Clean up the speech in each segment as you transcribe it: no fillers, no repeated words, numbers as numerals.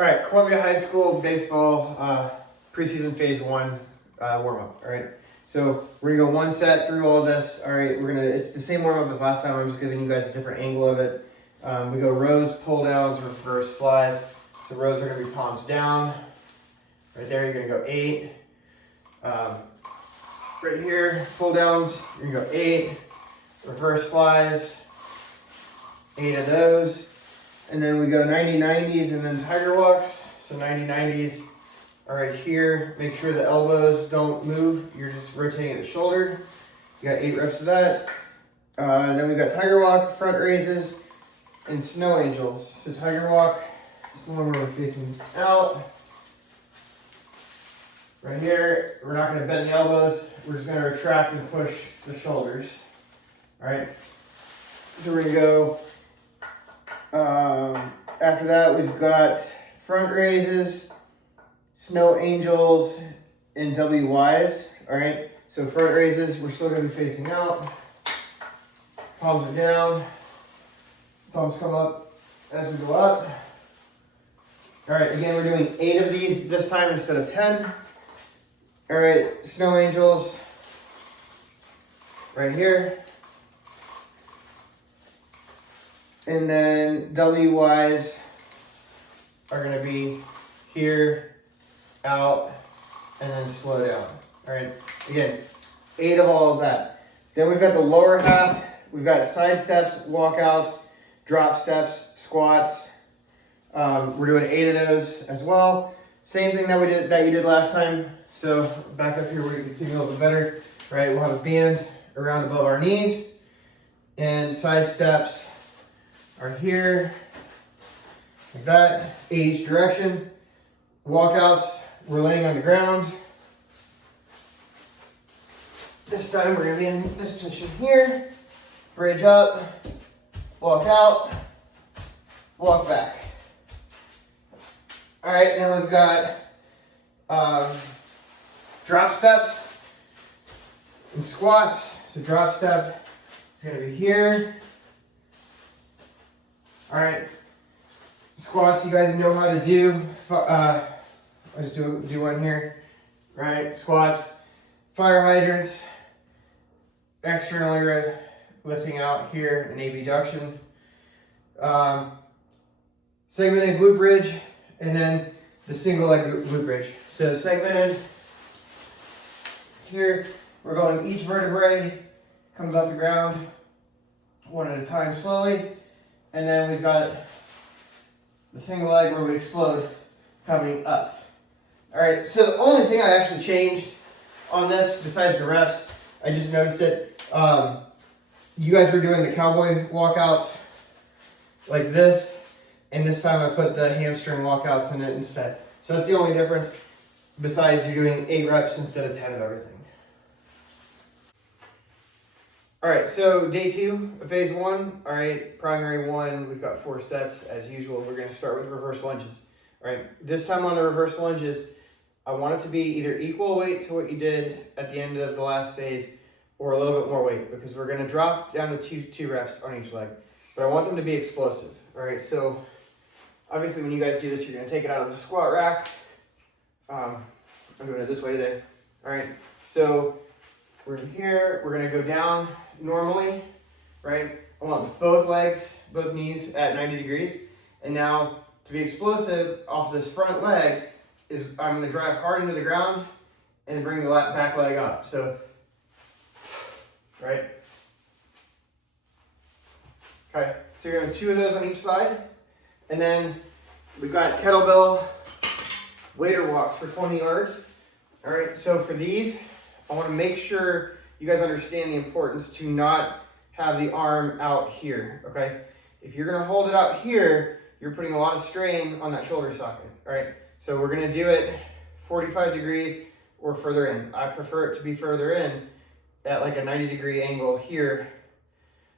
All right, Columbia High School baseball preseason phase 1 warm-up. All right, so we're gonna go one set through all this. All right, it's the same warm-up as last time. I'm just giving you guys a different angle of it. We go rows, pull downs, reverse flies. So rows are gonna be palms down. Right there, you're gonna go 8. Right here, pull downs, you're gonna go 8. Reverse flies, 8 of those. And then we go 90-90s and then tiger walks. So 90-90s are right here. Make sure the elbows don't move. You're just rotating at the shoulder. You got 8 reps of that. Then we got tiger walk, front raises, and snow angels. So tiger walk is the one where we're facing out. Right here, we're not going to bend the elbows. We're just going to retract and push the shoulders. All right. So we're going to go. After that, we've got front raises, snow angels, and WYs. All right. So front raises, we're still going to be facing out. Palms are down. Thumbs come up as we go up. All right. Again, we're doing 8 of these this time instead of 10. All right. Snow angels. Right here. And then WYs are going to be here, out, and then slow down. All right. Again, 8 of all of that. Then we've got the lower half. We've got side steps, walkouts, drop steps, squats. We're doing 8 of those as well. Same thing that you did last time. So back up here where you can see me a little bit better. Right. We'll have a band around above our knees, and side steps are here, like that, 8 each direction. Walkouts, we're laying on the ground. This time we're gonna be in this position here. Bridge up, walk out, walk back. All right, now we've got drop steps and squats. So drop step is gonna be here. All right, squats you guys know how to do. I'll just do one here. All right, squats, fire hydrants, externally lifting out here, an abduction, segmented glute bridge, and then the single leg glute bridge. So segmented here, we're going each vertebrae comes off the ground one at a time slowly. And then we've got the single leg where we explode coming up. All right, so the only thing I actually changed on this, besides the reps, I just noticed it. You guys were doing the cowboy walkouts like this, and this time I put the hamstring walkouts in it instead. So that's the only difference, besides you're doing 8 reps instead of 10 of everything. All right, so day 2 of phase 1. All right, primary 1, we've got 4 sets as usual. We're gonna start with reverse lunges. All right, this time on the reverse lunges, I want it to be either equal weight to what you did at the end of the last phase or a little bit more weight, because we're gonna drop down to two reps on each leg, but I want them to be explosive. All right, so obviously when you guys do this, you're gonna take it out of the squat rack. I'm doing it this way today. All right, so we're here, we're gonna go down normally, right? I want both legs, both knees at 90 degrees. And now to be explosive off this front leg is I'm gonna drive hard into the ground and bring the back leg up. So, right? Okay, so you're gonna have 2 of those on each side. And then we've got kettlebell wader walks for 20 yards. All right, so for these, I wanna make sure you guys understand the importance to not have the arm out here, okay? If you're gonna hold it out here, you're putting a lot of strain on that shoulder socket, all right? So we're gonna do it 45 degrees or further in. I prefer it to be further in at like a 90-degree angle here,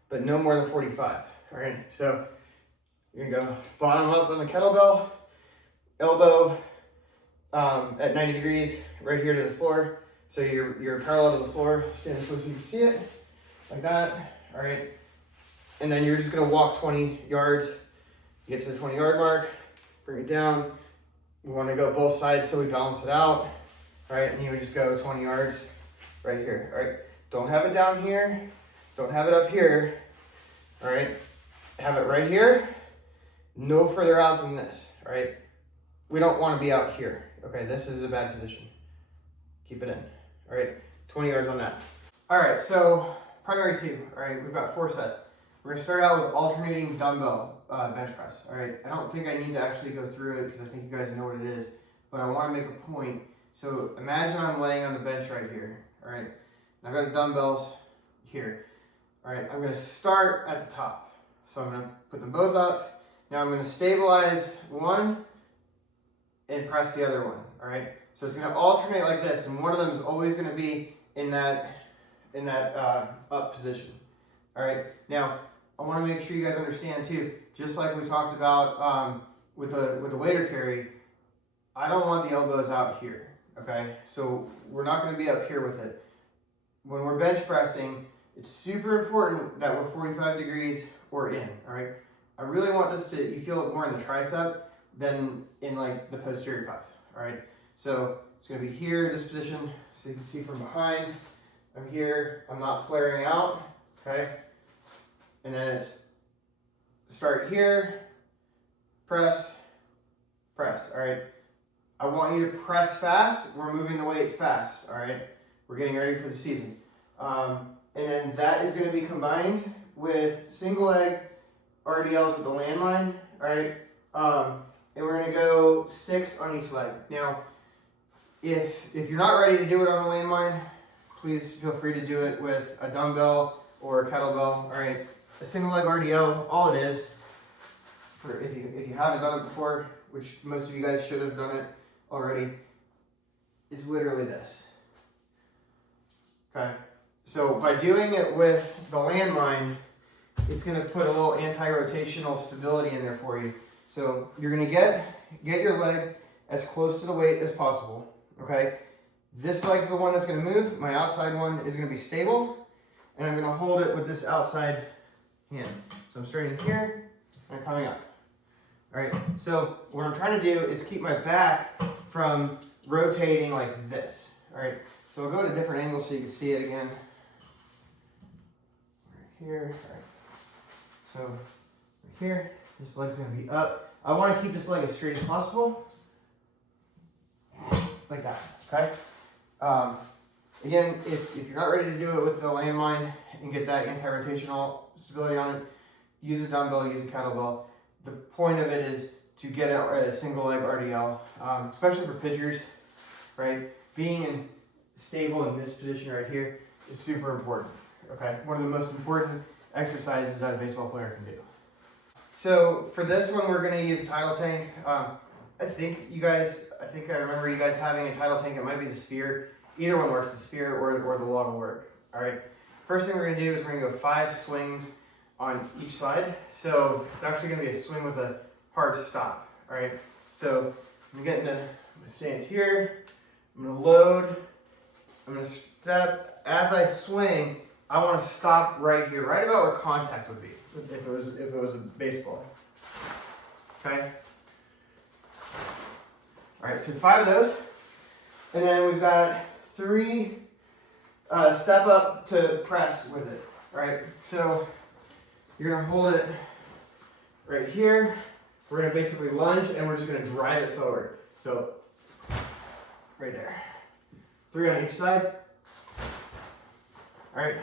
but no more than 45, all right? So you're gonna go bottom up on the kettlebell, elbow at 90 degrees, right here to the floor. So you're parallel to the floor, stand so you can see it, like that, all right? And then you're just gonna walk 20 yards, get to the 20-yard mark, bring it down, We want to go both sides so we balance it out. All right, and you would just go 20 yards right here. All right, don't have it down here. Don't have it up here. All right, have it right here. No further out than this. All right, we don't want to be out here. Okay, this is a bad position. Keep it in. All right, 20 yards on that. All right, so primary 2. All right, we've got 4 sets. We're gonna start out with alternating dumbbell bench press. All right, I don't think I need to actually go through it because I think you guys know what it is, but I want to make a point. So imagine I'm laying on the bench right here. All right, and I've got the dumbbells here. All right, I'm gonna start at the top. So I'm gonna put them both up. Now I'm gonna stabilize one and press the other one. All right, so it's gonna alternate like this, and one of them is always gonna be in that up position. All right, now I want to make sure you guys understand too, just like we talked about with the waiter carry, I don't want the elbows out here, okay? So we're not going to be up here with it. When we're bench pressing, it's super important that we're 45 degrees or in, all right? I really want this to, you feel it more in the tricep than in like the posterior cuff, all right? So it's going to be here, this position, so you can see from behind. I'm here, I'm not flaring out, okay? And then it's start here, press, press, all right? I want you to press fast. We're moving the weight fast, all right? We're getting ready for the season. And then that is gonna be combined with single leg RDLs with the landmine, all right? And we're gonna go 6 on each leg. Now, if you're not ready to do it on a landmine, please feel free to do it with a dumbbell or a kettlebell, all right? A single leg RDL, all it is, for if you haven't done it before, which most of you guys should have done it already, it's literally this. Okay, so by doing it with the landmine, it's gonna put a little anti-rotational stability in there for you. So you're gonna get your leg as close to the weight as possible, okay? This leg's the one that's gonna move, my outside one is gonna be stable, and I'm gonna hold it with this outside hand. So I'm starting here and coming up. All right, so what I'm trying to do is keep my back from rotating like this. All right, so I'll go to different angles so you can see it again. Right here, all right. So right here, this leg's gonna be up. I wanna keep this leg as straight as possible. Like that, okay? Again, if you're not ready to do it with the landmine and get that anti-rotational stability on it, use a dumbbell, use a kettlebell. The point of it is to get a single leg RDL, especially for pitchers, right? Being stable in this position right here is super important, okay? One of the most important exercises that a baseball player can do. So for this one, we're gonna use a Tidal tank. I think I remember you guys having a Tidal tank. It might be the Sphere. Either one works, the Sphere or the Log will work. All right. First thing we're gonna do is we're gonna go 5 swings on each side. So it's actually gonna be a swing with a hard stop. All right. So I'm gonna get into my stance here. I'm gonna load. I'm gonna step. As I swing, I want to stop right here, right about where contact would be if it was a baseball. Okay. All right. So 5 of those, and then we've got 3 step up to press with it. All right. So you're gonna hold it right here. We're gonna basically lunge, and we're just gonna drive it forward. So right there. 3 on each side. All right.